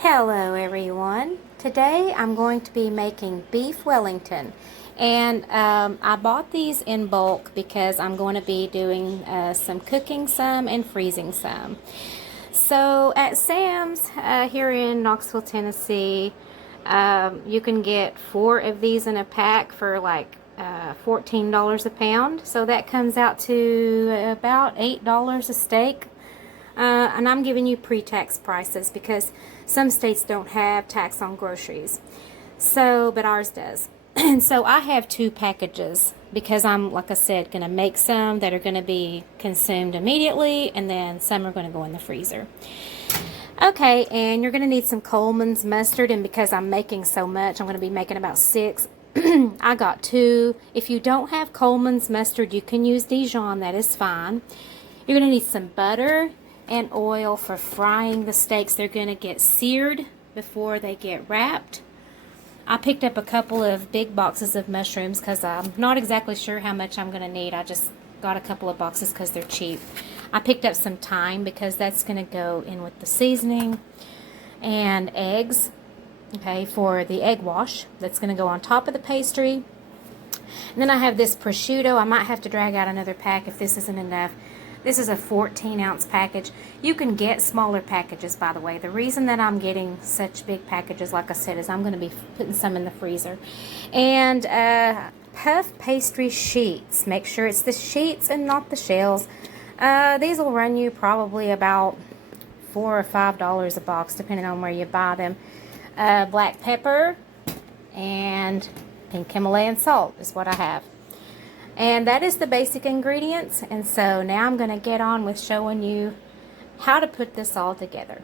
Hello everyone. Today I'm going to be making beef Wellington, and I bought these in bulk because I'm going to be doing some cooking some and freezing some. So at Sam's here in Knoxville, Tennessee, you can get 4 of these in a pack for like $14 a pound. So that comes out to about $8 a steak. And I'm giving you pre-tax prices because some states don't have tax on groceries. So, but ours does. And so I have 2 packages because I'm, like I said, going to make some that are going to be consumed immediately, and then some are going to go in the freezer. Okay, and you're going to need some Coleman's mustard, and because I'm making so much, I'm going to be making about 6. I got 2. If you don't have Coleman's mustard, you can use Dijon. That is fine. You're going to need some butter and oil for frying the steaks. They're going to get seared before they get wrapped. I picked up a couple of big boxes of mushrooms because I'm not exactly sure how much I'm going to need. I just got a couple of boxes because they're cheap. I picked up some thyme because that's going to go in with the seasoning, and eggs, okay, for the egg wash. That's going to go on top of the pastry. And then I have this prosciutto. I might have to drag out another pack if this isn't enough. This is a 14-ounce package. You can get smaller packages, by the way. The reason that I'm getting such big packages, like I said, is I'm going to be putting some in the freezer. And puff pastry sheets. Make sure it's the sheets and not the shells. These will run you probably about $4 or $5 a box, depending on where you buy them. Black pepper and pink Himalayan salt is what I have. And that is the basic ingredients. And so now I'm going to get on with showing you how to put this all together.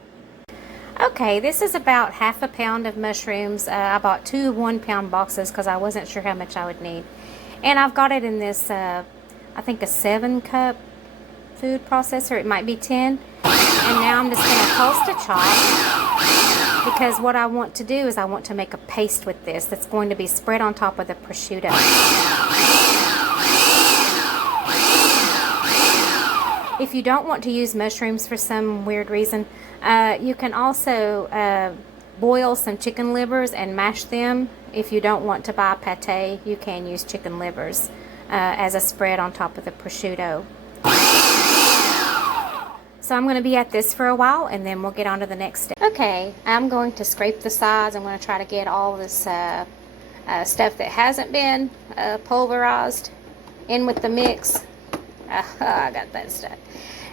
Okay, this is about half a pound of mushrooms. I bought 2 1-pound boxes because I wasn't sure how much I would need. And I've got it in this, I think a 7-cup food processor. It might be 10. And now I'm just going to toast a chop, because what I want to do is I want to make a paste with this that's going to be spread on top of the prosciutto. If you don't want to use mushrooms for some weird reason, you can also boil some chicken livers and mash them. If you don't want to buy pate, you can use chicken livers as a spread on top of the prosciutto. So I'm going to be at this for a while, and then we'll get on to the next step. Okay, I'm going to scrape the sides. I'm going to try to get all this stuff that hasn't been pulverized in with the mix. I got that stuck.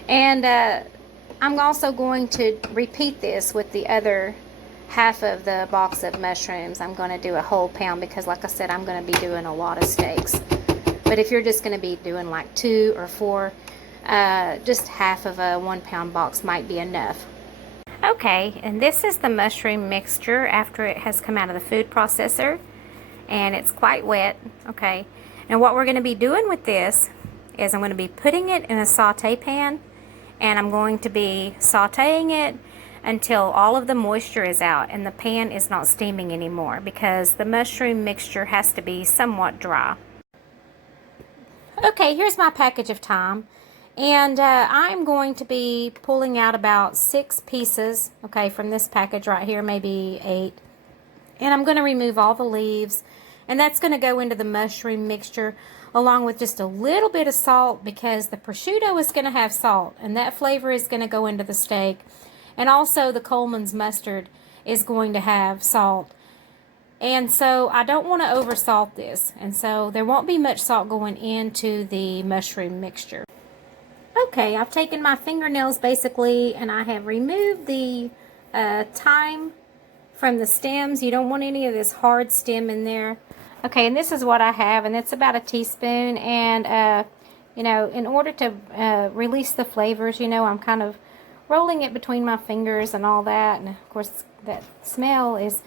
And I'm also going to repeat this with the other half of the box of mushrooms. I'm going to do a whole pound because, like I said, I'm going to be doing a lot of steaks. But if you're just going to be doing like 2 or 4, just half of a 1-pound box might be enough. Okay, and this is the mushroom mixture after it has come out of the food processor, and it's quite wet. Okay, and what we're going to be doing with this is I'm going to be putting it in a saute pan, and I'm going to be sauteing it until all of the moisture is out and the pan is not steaming anymore, because the mushroom mixture has to be somewhat dry. Okay, here's my package of thyme, and I'm going to be pulling out about 6 pieces, okay, from this package right here, maybe 8, and I'm going to remove all the leaves, and that's going to go into the mushroom mixture along with just a little bit of salt, because the prosciutto is going to have salt, and that flavor is going to go into the steak. And also the Coleman's mustard is going to have salt. And so I don't want to over salt this, and so there won't be much salt going into the mushroom mixture. Okay, I've taken my fingernails basically, and I have removed the thyme from the stems. You don't want any of this hard stem in there. Okay, and this is what I have, and it's about a teaspoon. And you know, in order to release the flavors, you know, I'm kind of rolling it between my fingers and all that. And of course, that smell is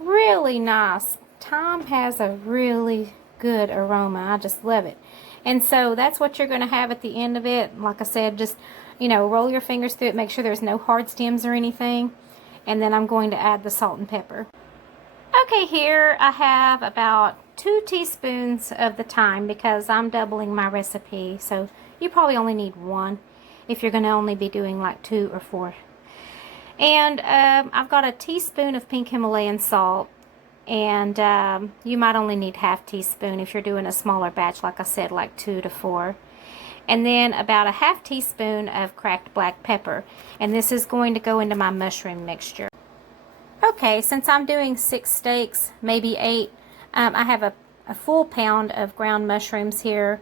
really nice. Thyme has a really good aroma. I just love it. And so that's what you're going to have at the end of it. Like I said, just, you know, roll your fingers through it. Make sure there's no hard stems or anything. And then I'm going to add the salt and pepper. Okay, here I have about 2 teaspoons of the thyme because I'm doubling my recipe. So you probably only need 1 if you're going to only be doing like 2 or 4. And I've got a teaspoon of pink Himalayan salt. And you might only need half teaspoon if you're doing a smaller batch, like I said, like 2 to 4. And then about a half teaspoon of cracked black pepper. And this is going to go into my mushroom mixture. Okay, since I'm doing 6 steaks, maybe 8, I have a full pound of ground mushrooms here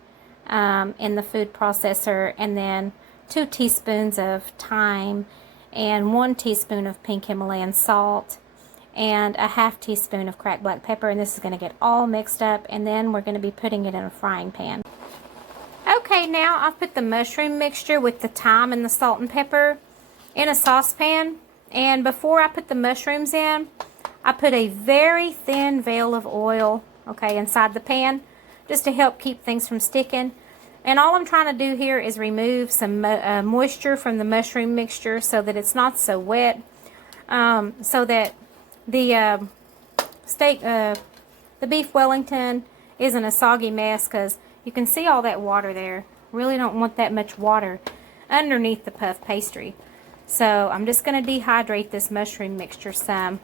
in the food processor, and then 2 teaspoons of thyme and 1 teaspoon of pink Himalayan salt and a half teaspoon of cracked black pepper, and this is going to get all mixed up, and then we're going to be putting it in a frying pan. Okay, now I've put the mushroom mixture with the thyme and the salt and pepper in a saucepan, and before I put the mushrooms in, I put a very thin veil of oil, okay, inside the pan, just to help keep things from sticking. And all I'm trying to do here is remove some moisture from the mushroom mixture so that it's not so wet, so that the steak, the beef Wellington isn't a soggy mess, because you can see all that water there. Really don't want that much water underneath the puff pastry. So I'm just going to dehydrate this mushroom mixture some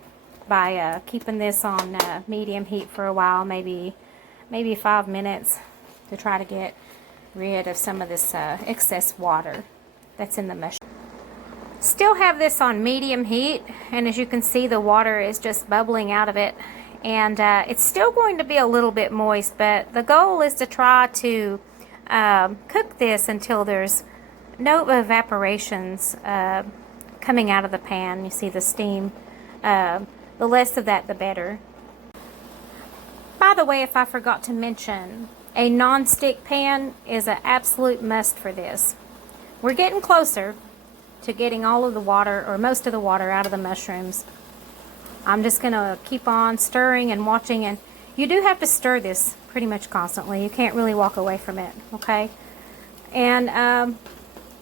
by keeping this on medium heat for a while, maybe 5 minutes, to try to get rid of some of this excess water that's in the mushroom. Still have this on medium heat, and as you can see, the water is just bubbling out of it, and it's still going to be a little bit moist, but the goal is to try to cook this until there's no evaporations coming out of the pan. You see the steam. The less of that, the better. By the way, if I forgot to mention, a non-stick pan is an absolute must for this. We're getting closer to getting all of the water, or most of the water, out of the mushrooms. I'm just going to keep on stirring and watching, and you do have to stir this pretty much constantly. You can't really walk away from it, okay? And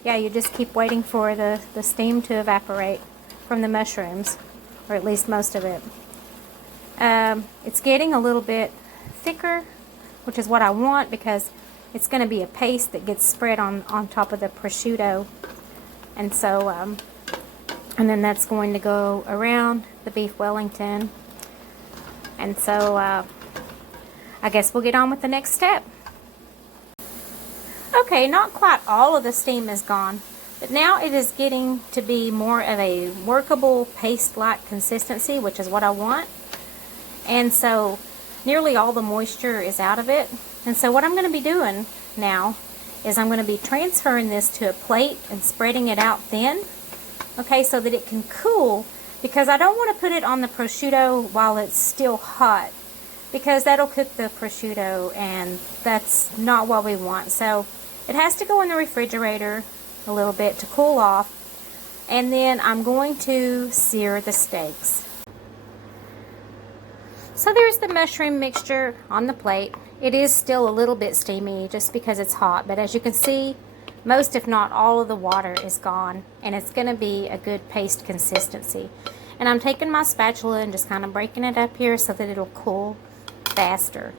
yeah, you just keep waiting for the steam to evaporate from the mushrooms, or at least most of it. It's getting a little bit thicker, which is what I want, because it's going to be a paste that gets spread on top of the prosciutto. And so, and then that's going to go around the beef Wellington. And so, I guess we'll get on with the next step. Okay, not quite all of the steam is gone, but now it is getting to be more of a workable paste-like consistency, which is what I want. And so, nearly all the moisture is out of it. And so what I'm going to be doing now is I'm going to be transferring this to a plate and spreading it out thin, okay, so that it can cool, because I don't want to put it on the prosciutto while it's still hot, because that'll cook the prosciutto, and that's not what we want. So it has to go in the refrigerator a little bit to cool off, and then I'm going to sear the steaks. So there's the mushroom mixture on the plate. It is still a little bit steamy just because it's hot, but as you can see, most if not all of the water is gone, and it's going to be a good paste consistency. And I'm taking my spatula and just kind of breaking it up here so that it'll cool faster.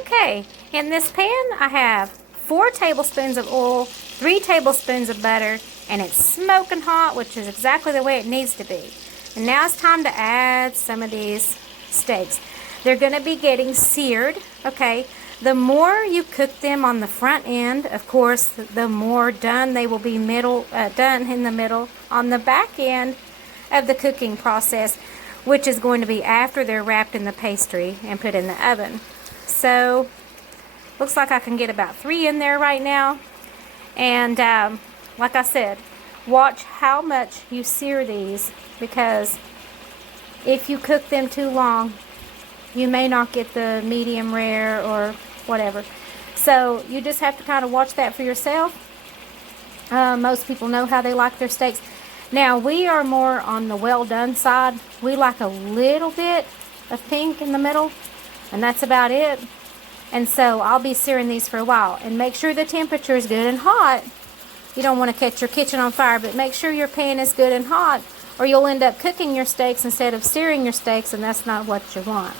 Okay, in this pan I have 4 tablespoons of oil, 3 tablespoons of butter, and it's smoking hot, which is exactly the way it needs to be. And now it's time to add some of these steaks. They're going to be getting seared, okay? The more you cook them on the front end, of course, the more done they will be done in the middle on the back end of the cooking process, which is going to be after they're wrapped in the pastry and put in the oven. So, looks like I can get about 3 in there right now. And like I said, watch how much you sear these, because if you cook them too long, you may not get the medium rare or whatever. So you just have to kind of watch that for yourself. Most people know how they like their steaks. Now, we are more on the well done side. We like a little bit of pink in the middle, and that's about it. And so I'll be searing these for a while. And make sure the temperature is good and hot. You don't want to catch your kitchen on fire, but make sure your pan is good and hot, or you'll end up cooking your steaks instead of searing your steaks, and that's not what you want.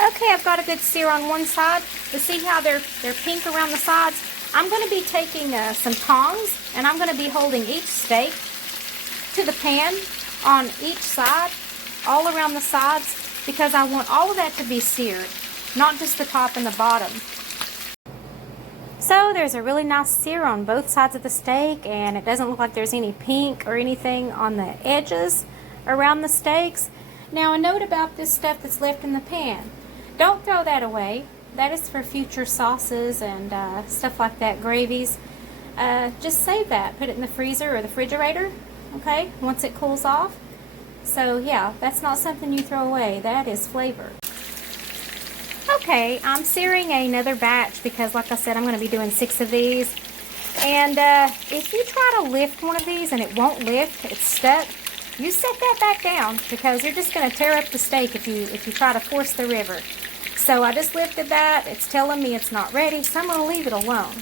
Okay, I've got a good sear on one side. To see how they're pink around the sides, I'm going to be taking some tongs, and I'm going to be holding each steak to the pan on each side, all around the sides, because I want all of that to be seared, not just the top and the bottom. So there's a really nice sear on both sides of the steak, and it doesn't look like there's any pink or anything on the edges around the steaks. Now, a note about this stuff that's left in the pan. Don't throw that away. That is for future sauces and stuff like that, gravies. Just save that. Put it in the freezer or the refrigerator, okay, once it cools off. So yeah, that's not something you throw away. That is flavor. Okay, I'm searing another batch because, like I said, I'm going to be doing 6 of these. And if you try to lift one of these and it won't lift, it's stuck, you set that back down, because you're just going to tear up the steak if you try to force the river. So I just lifted that. It's telling me it's not ready, so I'm going to leave it alone.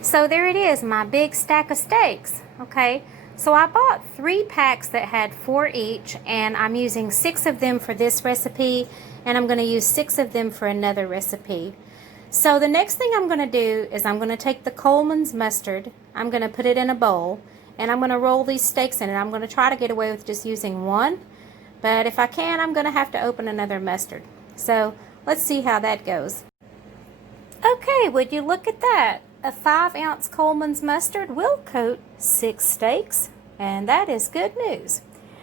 So there it is, my big stack of steaks. Okay, so I bought 3 packs that had 4 each, and I'm using 6 of them for this recipe, and I'm going to use 6 of them for another recipe. So the next thing I'm going to do is I'm going to take the Coleman's mustard, I'm going to put it in a bowl, and I'm going to roll these steaks in it. I'm going to try to get away with just using 1, but if I can, I'm going to have to open another mustard. So let's see how that goes. Okay, would you look at that? A 5-ounce Coleman's mustard will coat 6 steaks, and that is good news.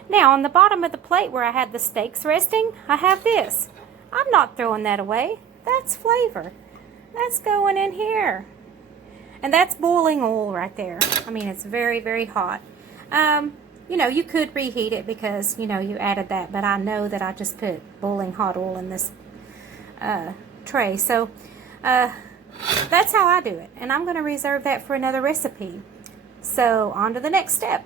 Now, on the bottom of the plate where I had the steaks resting, I have this. I'm not throwing that away. That's flavor. That's going in here. And that's boiling oil right there. I mean, it's very, very hot. You know, you could reheat it because, you know, you added that, but I know that I just put boiling hot oil in this tray. So, that's how I do it. And I'm going to reserve that for another recipe. So, on to the next step.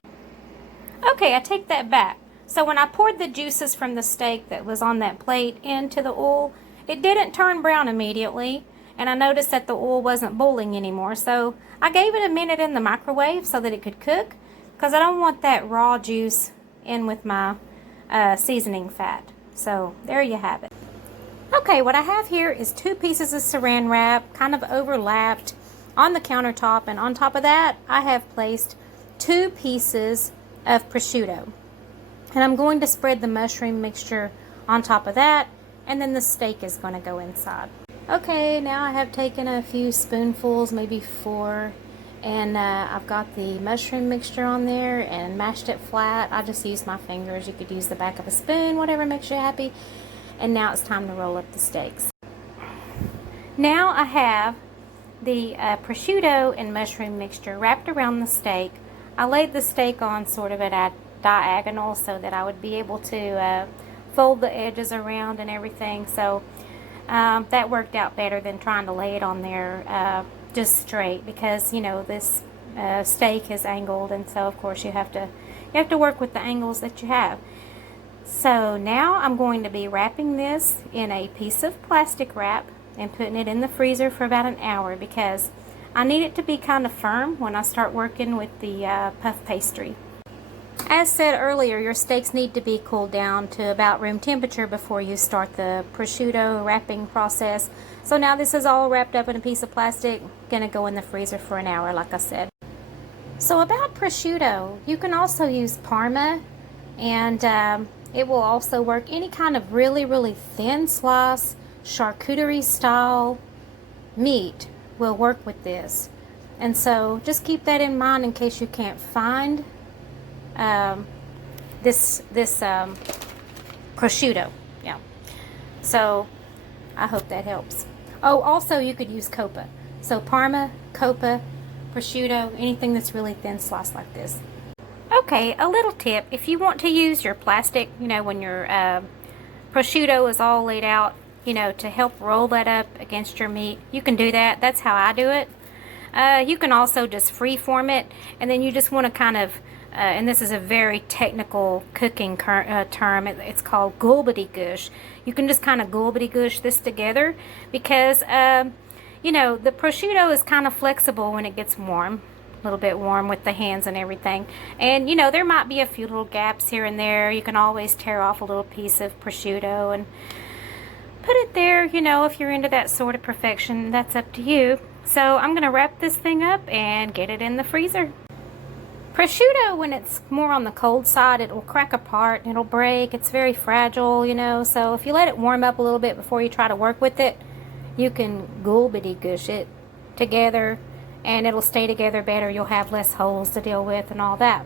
Okay, I take that back. So when I poured the juices from the steak that was on that plate into the oil, it didn't turn brown immediately, and I noticed that the oil wasn't boiling anymore. So I gave it a minute in the microwave so that it could cook, because I don't want that raw juice in with my seasoning fat. So there you have it. Okay, what I have here is 2 pieces of saran wrap, kind of overlapped on the countertop, and on top of that I have placed 2 pieces of prosciutto, and I'm going to spread the mushroom mixture on top of that, and then the steak is going to go inside. Okay, now I have taken a few spoonfuls, maybe 4, and I've got the mushroom mixture on there and mashed it flat. I just used my fingers. You could use the back of a spoon, whatever makes you happy. And now it's time to roll up the steaks. Now I have the prosciutto and mushroom mixture wrapped around the steak. I laid the steak on sort of at a diagonal so that I would be able to fold the edges around and everything. So that worked out better than trying to lay it on there just straight, because you know this steak is angled, and so of course you have to work with the angles that you have. So now I'm going to be wrapping this in a piece of plastic wrap and putting it in the freezer for about an hour, because I need it to be kind of firm when I start working with the puff pastry. As said earlier, your steaks need to be cooled down to about room temperature before you start the prosciutto wrapping process. So now this is all wrapped up in a piece of plastic, gonna go in the freezer for an hour like I said. So about prosciutto, you can also use Parma, and it will also work. Any kind of really, really thin slice, charcuterie style meat will work with this. And so just keep that in mind in case you can't find this prosciutto. Yeah. So I hope that helps. Oh, also you could use Coppa. So Parma, Coppa, prosciutto, anything that's really thin sliced like this. Okay, a little tip. If you want to use your plastic, you know, when your prosciutto is all laid out, you know, to help roll that up against your meat, you can do that. That's how I do it. You can also just free form it, and then you just want to kind of, and this is a very technical cooking term, it's called gobbledygook. You can just kind of gobbledygook this together, because, you know, the prosciutto is kind of flexible when it gets warm. A little bit warm with the hands and everything, and you know, there might be a few little gaps here and there. You can always tear off a little piece of prosciutto and put it there. You know, if you're into that sort of perfection, that's up to you. So I'm gonna wrap this thing up and get it in the freezer. Prosciutto, when it's more on the cold side, it will crack apart and it'll break. It's very fragile, you know, so if you let it warm up a little bit before you try to work with it, you can goobity-goosh it together and it'll stay together better. You'll have less holes to deal with and all that.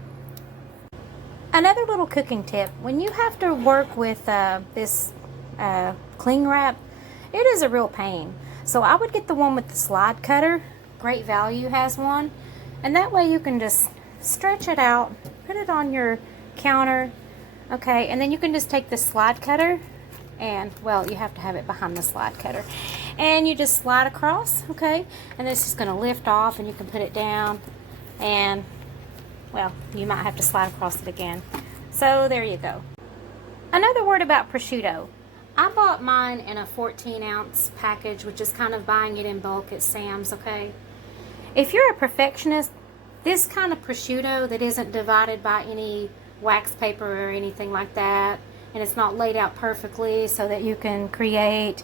Another little cooking tip, when you have to work with this cling wrap, it is a real pain. So I would get the one with the slide cutter. Great Value has one. And that way you can just stretch it out, put it on your counter, okay, and then you can just take the slide cutter and, well, you have to have it behind the slide cutter, and you just slide across, okay, and it's just going to lift off and you can put it down, and, well, you might have to slide across it again. So there you go. Another word about prosciutto. I bought mine in a 14-ounce package, which is kind of buying it in bulk at Sam's, okay? If you're a perfectionist, this kind of prosciutto that isn't divided by any wax paper or anything like that, and it's not laid out perfectly so that you can create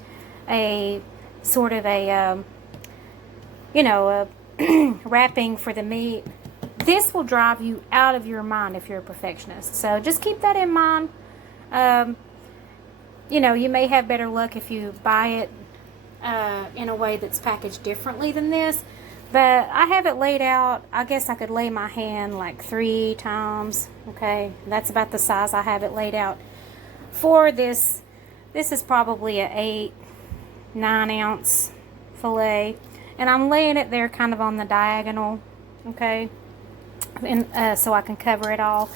a sort of a, you know, a wrapping for the meat, this will drive you out of your mind if you're a perfectionist. So just keep that in mind. You know, you may have better luck if you buy it in a way that's packaged differently than this. But I have it laid out. I guess I could lay my hand like 3 times. Okay, that's about the size I have it laid out for this. This is probably a 8-9 ounce fillet, and I'm laying it there kind of on the diagonal. Okay, and so I can cover it all.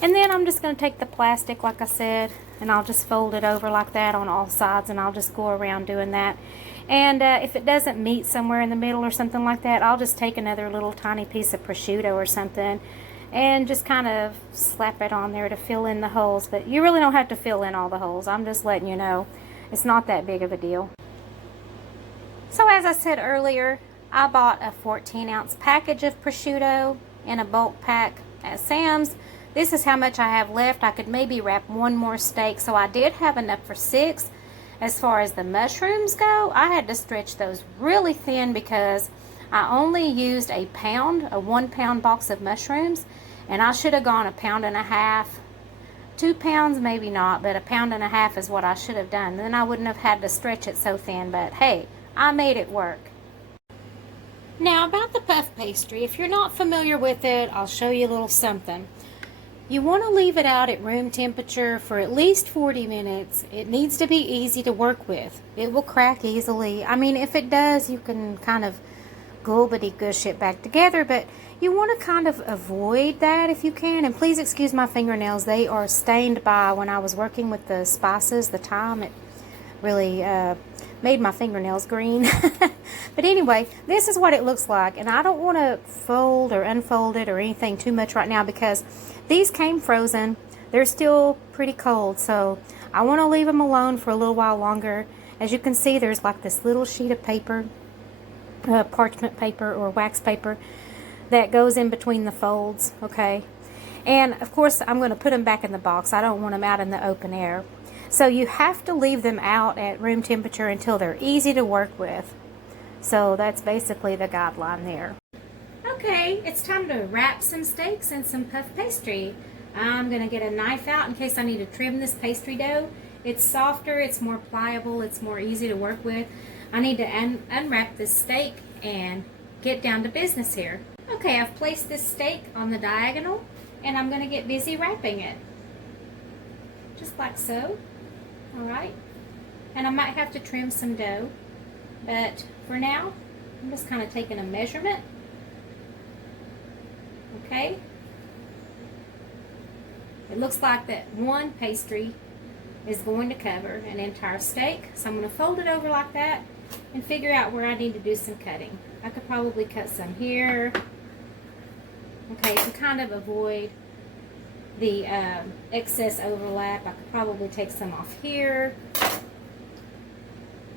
And then I'm just going to take the plastic, like I said, and I'll just fold it over like that on all sides, and I'll just go around doing that. And if it doesn't meet somewhere in the middle or something like that, I'll just take another little tiny piece of prosciutto or something and just kind of slap it on there to fill in the holes. But you really don't have to fill in all the holes. I'm just letting you know it's not that big of a deal. So as I said earlier, I bought a 14-ounce package of prosciutto in a bulk pack at Sam's. This is how much I have left. I could maybe wrap one more steak, so I did have enough for 6. As far as the mushrooms go, I had to stretch those really thin because I only used a 1-pound box of mushrooms, and I should have gone 1.5 pounds. 2 pounds maybe not, but 1.5 pounds is what I should have done. Then I wouldn't have had to stretch it so thin, but hey, I made it work. Now about the puff pastry, if you're not familiar with it, I'll show you a little something. You want to leave it out at room temperature for at least 40 minutes. It needs to be easy to work with. It will crack easily. I mean, if it does, you can kind of goobity-goosh it back together, but you want to kind of avoid that if you can. And please excuse my fingernails. They are stained by when I was working with the spices, the thyme. It really made my fingernails green. But anyway, this is what it looks like. And I don't want to fold or unfold it or anything too much right now because these came frozen. They're still pretty cold, so I want to leave them alone for a little while longer. As you can see, there's like this little sheet of paper, parchment paper or wax paper that goes in between the folds, okay? And of course, I'm going to put them back in the box. I don't want them out in the open air. So you have to leave them out at room temperature until they're easy to work with. So that's basically the guideline there. Okay, it's time to wrap some steaks in some puff pastry. I'm going to get a knife out in case I need to trim this pastry dough. It's softer, it's more pliable, it's more easy to work with. I need to unwrap this steak and get down to business here. Okay, I've placed this steak on the diagonal and I'm going to get busy wrapping it. Just like so. Alright. And I might have to trim some dough, but for now, I'm just kind of taking a measurement. Okay. It looks like that one pastry is going to cover an entire steak. So I'm going to fold it over like that and figure out where I need to do some cutting. I could probably cut some here. Okay, to kind of avoid the excess overlap, I could probably take some off here.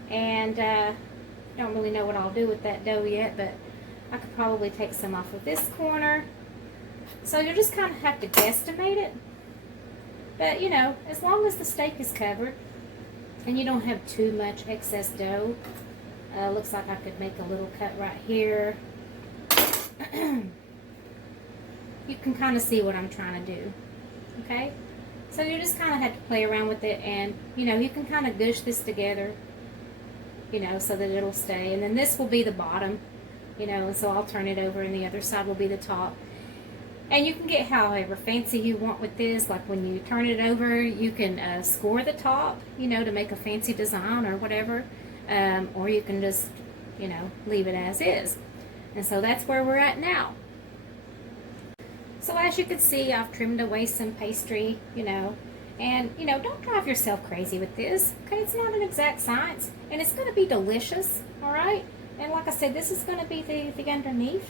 And don't really know what I'll do with that dough yet, but I could probably take some off of this corner. So you'll just kind of have to guesstimate it. But, you know, as long as the steak is covered and you don't have too much excess dough, looks like I could make a little cut right here. you can kind of see what I'm trying to do. Okay? So you just kind of have to play around with it, and you know, you can kind of gush this together, you know, so that it'll stay. And then this will be the bottom, you know, and so I'll turn it over and the other side will be the top. And you can get however fancy you want with this. Like when you turn it over, you can score the top, you know, to make a fancy design or whatever. Or you can just, you know, leave it as is. And so that's where we're at now. So as you can see, I've trimmed away some pastry, you know, and, you know, don't drive yourself crazy with this. Okay, it's not an exact science, and it's going to be delicious, all right? And like I said, this is going to be the underneath.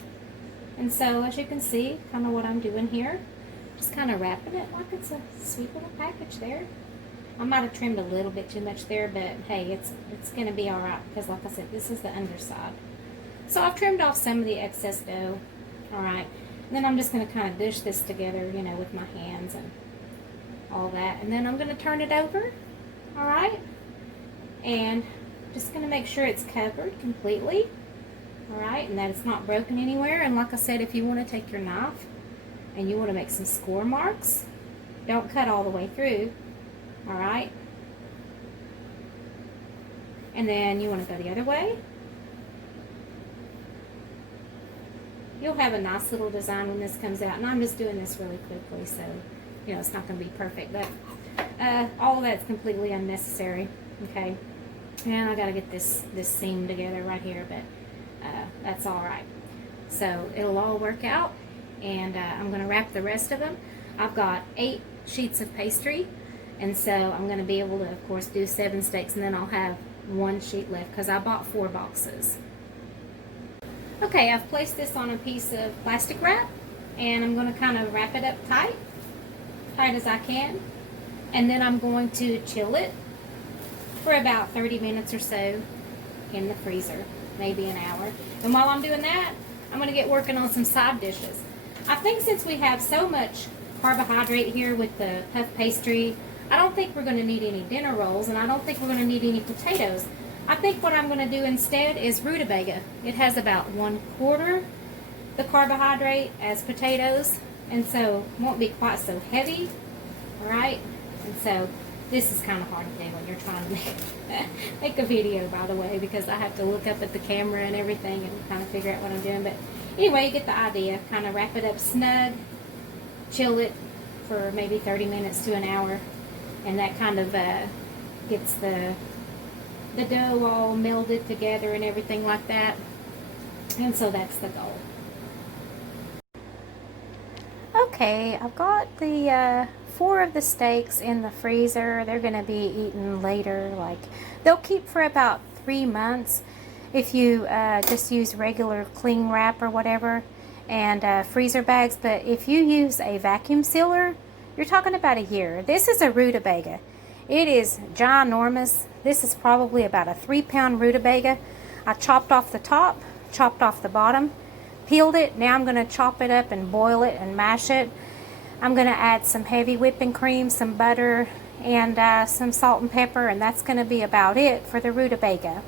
And so, as you can see, kind of what I'm doing here, just kind of wrapping it like it's a sweet little package there. I might have trimmed a little bit too much there, but hey, it's going to be all right because, like I said, this is the underside. So I've trimmed off some of the excess dough, all right. And then I'm just going to kind of dish this together, you know, with my hands and all that. And then I'm going to turn it over, all right. And just going to make sure it's covered completely. All right, and that it's not broken anywhere. And like I said, if you want to take your knife and you want to make some score marks, don't cut all the way through. All right. And then you want to go the other way. You'll have a nice little design when this comes out. And I'm just doing this really quickly, so, you know, it's not going to be perfect. But all of that's completely unnecessary. Okay. And I got to get this seam together right here, but that's all right. So it'll all work out, and I'm going to wrap the rest of them. I've got 8 sheets of pastry, and so I'm going to be able to, of course, do 7 steaks, and then I'll have 1 sheet left because I bought 4 boxes. Okay, I've placed this on a piece of plastic wrap, and I'm going to kind of wrap it up tight as I can, and then I'm going to chill it for about 30 minutes or so in the freezer, maybe an hour. And while I'm doing that, I'm going to get working on some side dishes. I think since we have so much carbohydrate here with the puff pastry, I don't think we're going to need any dinner rolls, and I don't think we're going to need any potatoes. I think what I'm going to do instead is rutabaga. It has about 1/4 the carbohydrate as potatoes, and so it won't be quite so heavy, all right? And so this is kind of hard to do when you're trying to make a video, by the way, because I have to look up at the camera and everything and kind of figure out what I'm doing. But anyway, you get the idea. Kind of wrap it up snug, chill it for maybe 30 minutes to an hour, and that kind of gets the dough all melded together and everything like that. And so that's the goal. Okay, I've got the 4 of the steaks in the freezer. They're going to be eaten later. Like, they'll keep for about 3 months if you just use regular cling wrap or whatever, and freezer bags. But if you use a vacuum sealer, you're talking about a year. This is a rutabaga. It is ginormous. This is probably about a 3-pound rutabaga. I chopped off the top, chopped off the bottom, peeled it. Now I'm going to chop it up and boil it and mash it. I'm going to add some heavy whipping cream, some butter, and some salt and pepper, and that's going to be about it for the rutabaga.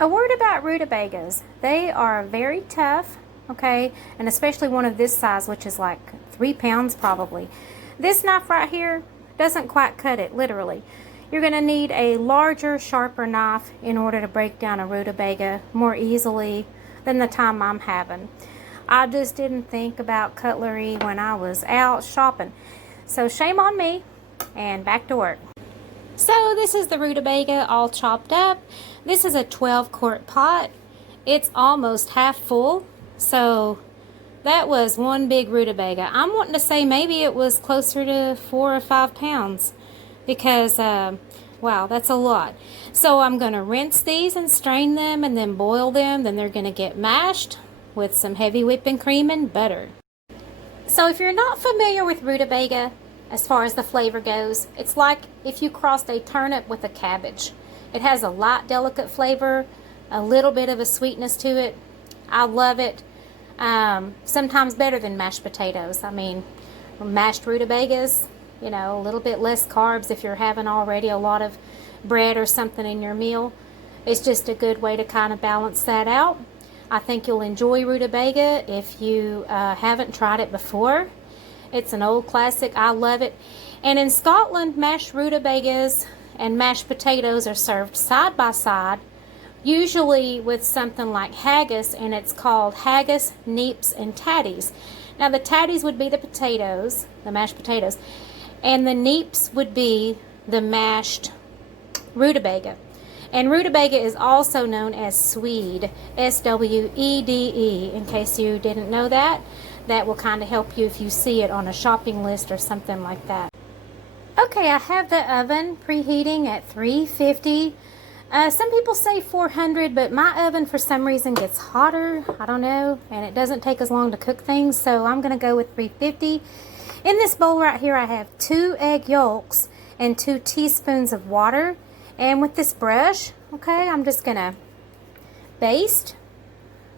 A word about rutabagas. They are very tough, okay, and especially one of this size, which is like 3 pounds probably. This knife right here doesn't quite cut it, literally. You're going to need a larger, sharper knife in order to break down a rutabaga more easily than the time I'm having. I just didn't think about cutlery when I was out shopping. So shame on me, and back to work. So this is the rutabaga all chopped up. This is a 12-quart pot. It's almost half full, so that was one big rutabaga. I'm wanting to say maybe it was closer to 4 or 5 pounds because, wow, that's a lot. So I'm going to rinse these and strain them and then boil them. Then they're going to get mashed with some heavy whipping cream and butter. So if you're not familiar with rutabaga, as far as the flavor goes, it's like if you crossed a turnip with a cabbage. It has a light, delicate flavor, a little bit of a sweetness to it. I love it. Sometimes better than mashed potatoes. I mean, mashed rutabagas, you know, a little bit less carbs if you're having already a lot of bread or something in your meal. It's just a good way to kind of balance that out. I think you'll enjoy rutabaga if you haven't tried it before. It's an old classic. I love it. And in Scotland, mashed rutabagas and mashed potatoes are served side by side, usually with something like haggis, and it's called haggis, neeps, and tatties. Now the tatties would be the potatoes, the mashed potatoes, and the neeps would be the mashed rutabaga. And rutabaga is also known as swede, S-W-E-D-E, in case you didn't know that. That will kind of help you if you see it on a shopping list or something like that. Okay, I have the oven preheating at 350. Some people say 400, but my oven for some reason gets hotter. I don't know, and it doesn't take as long to cook things, so I'm going to go with 350. In this bowl right here, I have 2 egg yolks and 2 teaspoons of water. And with this brush, okay, I'm just going to baste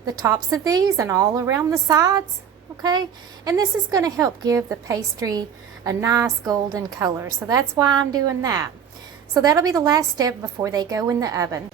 the tops of these and all around the sides, okay? And this is going to help give the pastry a nice golden color, so that's why I'm doing that. So that'll be the last step before they go in the oven.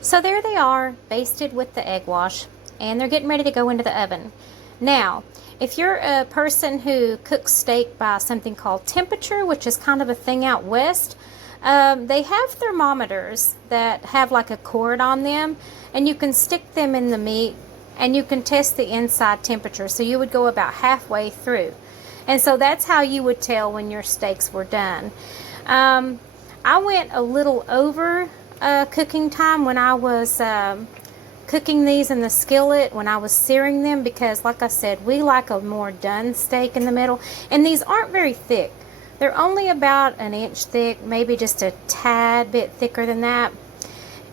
So there they are, basted with the egg wash, and they're getting ready to go into the oven. Now, if you're a person who cooks steak by something called temperature, which is kind of a thing out west, they have thermometers that have like a cord on them, and you can stick them in the meat and you can test the inside temperature. So you would go about halfway through. And so that's how you would tell when your steaks were done. I went a little over cooking time when I was cooking these in the skillet, when I was searing them, because like I said, we like a more done steak in the middle. And these aren't very thick. They're only about 1 inch thick, maybe just a tad bit thicker than that.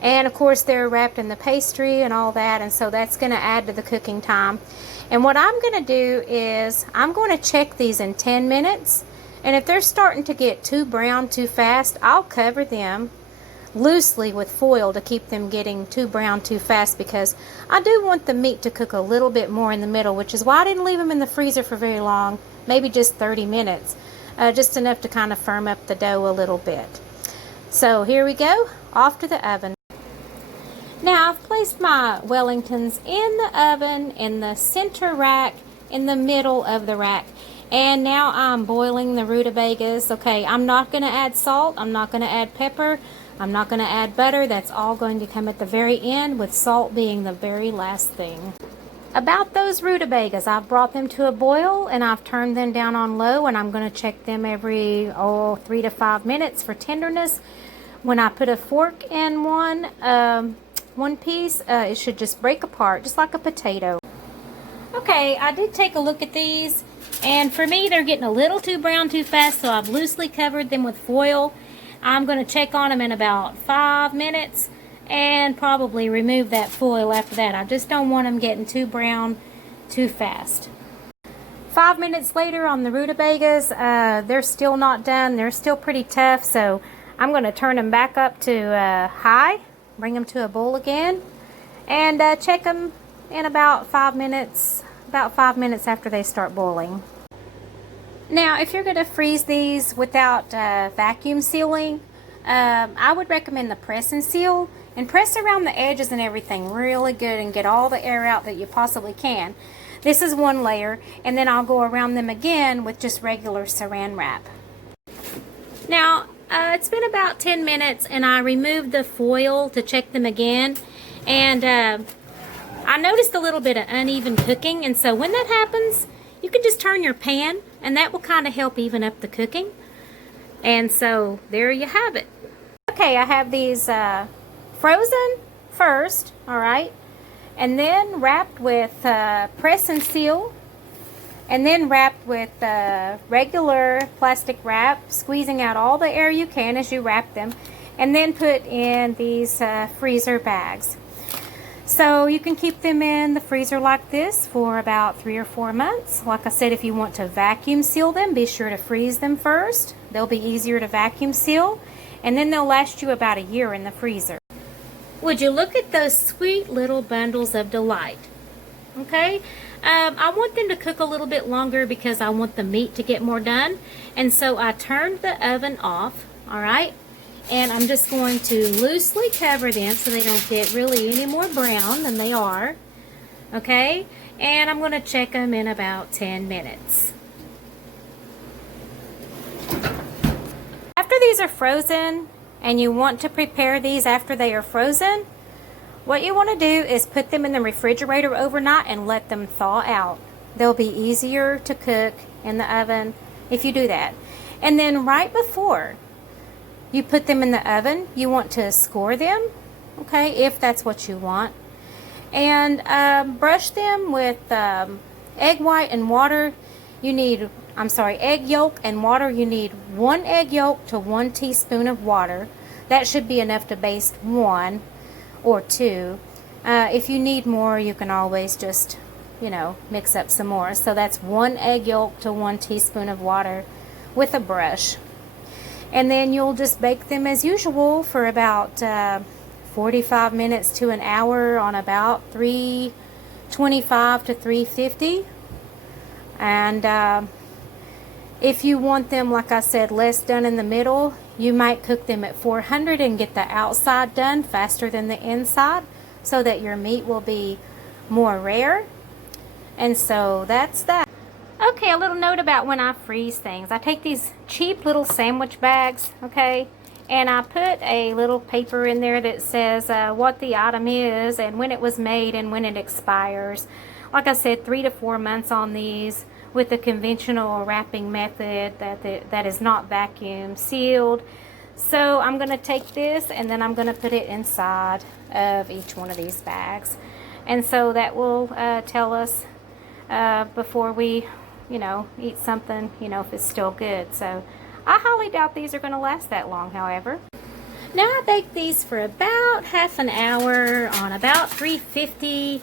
And of course they're wrapped in the pastry and all that, and so that's going to add to the cooking time. And what I'm going to do is I'm going to check these in 10 minutes, and if they're starting to get too brown too fast, I'll cover them loosely with foil to keep them getting too brown too fast, because I do want the meat to cook a little bit more in the middle, which is why I didn't leave them in the freezer for very long, maybe just 30 minutes, just enough to kind of firm up the dough a little bit. So here we go, off to the oven. Now I've placed my Wellingtons in the oven, in the center rack, in the middle of the rack. And now I'm boiling the rutabagas. Okay, I'm not going to add salt. I'm not going to add pepper. I'm not going to add butter. That's all going to come at the very end, with salt being the very last thing. About those rutabagas, I've brought them to a boil and I've turned them down on low, and I'm going to check them every 3 to 5 minutes for tenderness. When I put a fork in one piece, it should just break apart, just like a potato. Okay, I did take a look at these, and for me they're getting a little too brown too fast, so I've loosely covered them with foil. I'm going to check on them in about 5 minutes and probably remove that foil after that. I just don't want them getting too brown too fast. 5 minutes later on the rutabagas, they're still not done. They're still pretty tough, so I'm going to turn them back up to high, bring them to a bowl again, and check them in about 5 minutes, after they start boiling. Now, if you're going to freeze these without vacuum sealing, I would recommend the press and seal, and press around the edges and everything really good and get all the air out that you possibly can. This is one layer, and then I'll go around them again with just regular saran wrap. Now, it's been about 10 minutes and I removed the foil to check them again, and I noticed a little bit of uneven cooking, and so when that happens, you can just turn your pan and that will kind of help even up the cooking. And so there you have it. Okay, I have these frozen first, alright, and then wrapped with press and seal, and then wrapped with regular plastic wrap, squeezing out all the air you can as you wrap them, and then put in these freezer bags. So you can keep them in the freezer like this for about 3 or 4 months. Like I said, if you want to vacuum seal them, be sure to freeze them first. They'll be easier to vacuum seal, and then they'll last you about a year in the freezer. Would you look at those sweet little bundles of delight? Okay, I want them to cook a little bit longer because I want the meat to get more done, and so I turned the oven off, alright, and I'm just going to loosely cover them so they don't get really any more brown than they are, okay, and I'm going to check them in about 10 minutes. these are frozen and you want to prepare these after they are frozen, what you want to do is put them in the refrigerator overnight and let them thaw out. They'll be easier to cook in the oven if you do that. And then right before you put them in the oven, you want to score them, okay, if that's what you want. And brush them with egg white and water. Egg yolk and water. You need 1 egg yolk to 1 teaspoon of water. That should be enough to baste 1 or 2. If you need more, you can always just, mix up some more. So that's 1 egg yolk to 1 teaspoon of water with a brush. And then you'll just bake them as usual for about 45 minutes to an hour on about 325 to 350. And if you want them, like I said, less done in the middle, you might cook them at 400 and get the outside done faster than the inside so that your meat will be more rare. And so that's that. Okay, a little note about when I freeze things. I take these cheap little sandwich bags, okay, and I put a little paper in there that says what the item is and when it was made and when it expires. Like I said, 3 to 4 months on these with the conventional wrapping method that is not vacuum sealed. So I'm going to take this and then I'm going to put it inside of each one of these bags. And so that will tell us before we, eat something, if it's still good. So I highly doubt these are going to last that long, however. Now I baked these for about half an hour on about 350,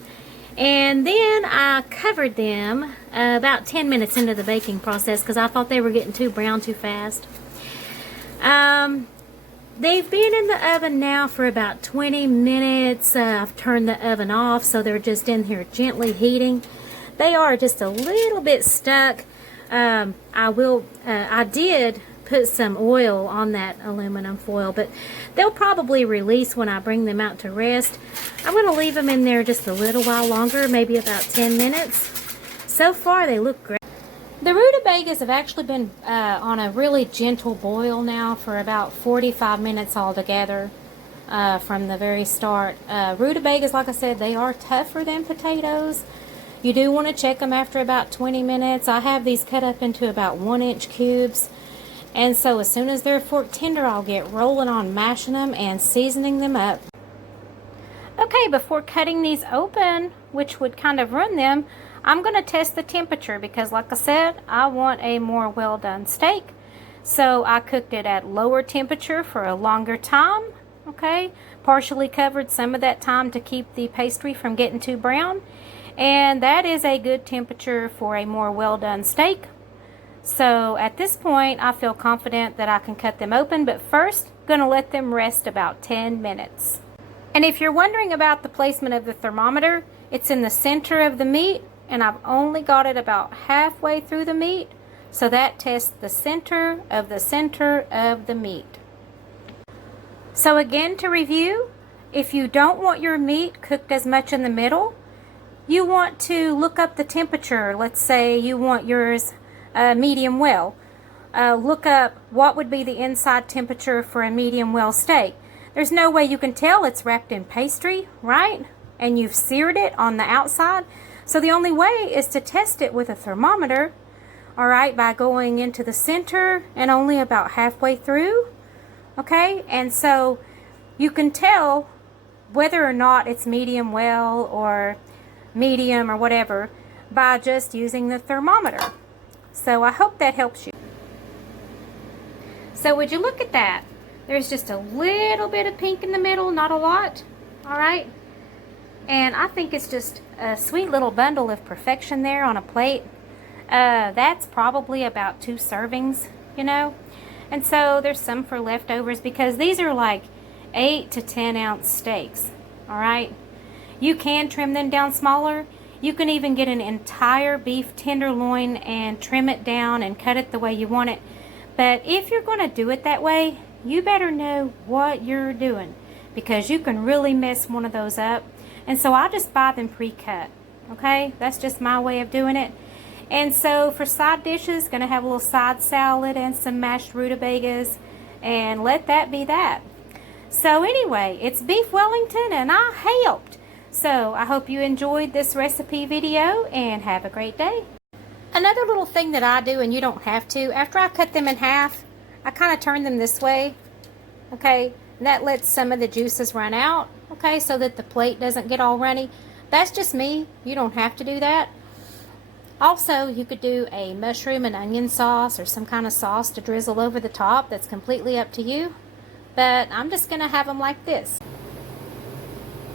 and then I covered them about 10 minutes into the baking process because I thought they were getting too brown too fast. They've been in the oven now for about 20 minutes. I've turned the oven off, so they're just in here gently heating. They are just a little bit stuck. I did put some oil on that aluminum foil, but they'll probably release when I bring them out to rest. I'm going to leave them in there just a little while longer, maybe about 10 minutes. So far, they look great. The rutabagas have actually been on a really gentle boil now for about 45 minutes altogether from the very start. Rutabagas, like I said, they are tougher than potatoes. You do want to check them after about 20 minutes. I have these cut up into about 1-inch cubes. And so as soon as they're fork tender, I'll get rolling on mashing them and seasoning them up. Okay, before cutting these open, which would kind of ruin them, I'm going to test the temperature because, like I said, I want a more well done steak. So I cooked it at lower temperature for a longer time, okay? Partially covered some of that time to keep the pastry from getting too brown. And that is a good temperature for a more well done steak. So at this point, I feel confident that I can cut them open, but first, I'm going to let them rest about 10 minutes. And if you're wondering about the placement of the thermometer, it's in the center of the meat, and I've only got it about halfway through the meat, so that tests the center of the meat. So again, to review, if you don't want your meat cooked as much in the middle, you want to look up the temperature. Let's say you want yours medium well. Look up what would be the inside temperature for a medium well steak. There's no way you can tell it's wrapped in pastry, right? And you've seared it on the outside. So the only way is to test it with a thermometer, all right, by going into the center and only about halfway through, okay? And so you can tell whether or not it's medium well or medium or whatever by just using the thermometer. So I hope that helps you. So would you look at that? There's just a little bit of pink in the middle, not a lot, all right? And I think it's just a sweet little bundle of perfection there on a plate. That's probably about 2 servings, And so there's some for leftovers because these are like 8 to 10 ounce steaks, all right? You can trim them down smaller. You can even get an entire beef tenderloin and trim it down and cut it the way you want it. But if you're going to do it that way, you better know what you're doing because you can really mess one of those up. And so I just buy them pre-cut, okay? That's just my way of doing it. And so for side dishes, going to have a little side salad and some mashed rutabagas and let that be that. So anyway, it's beef Wellington and I helped. So I hope you enjoyed this recipe video and have a great day. Another little thing that I do, and you don't have to, after I cut them in half, I kind of turn them this way, okay? And that lets some of the juices run out, okay, so that the plate doesn't get all runny. That's just me. You don't have to do that. Also, you could do a mushroom and onion sauce or some kind of sauce to drizzle over the top. That's completely up to you. But I'm just going to have them like this.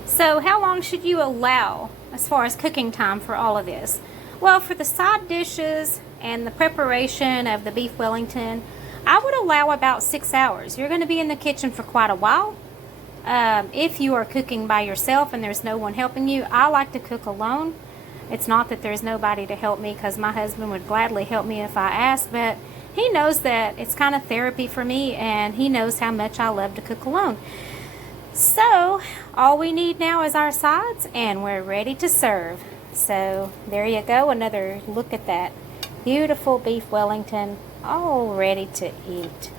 So how long should you allow as far as cooking time for all of this? Well, for the side dishes and the preparation of the beef Wellington, I would allow about 6 hours. You're going to be in the kitchen for quite a while. If you are cooking by yourself and there's no one helping you, I like to cook alone. It's not that there's nobody to help me, because my husband would gladly help me if I asked, but he knows that it's kind of therapy for me, and he knows how much I love to cook alone. So all we need now is our sides, and we're ready to serve. So there you go, another look at that beautiful beef Wellington, all ready to eat.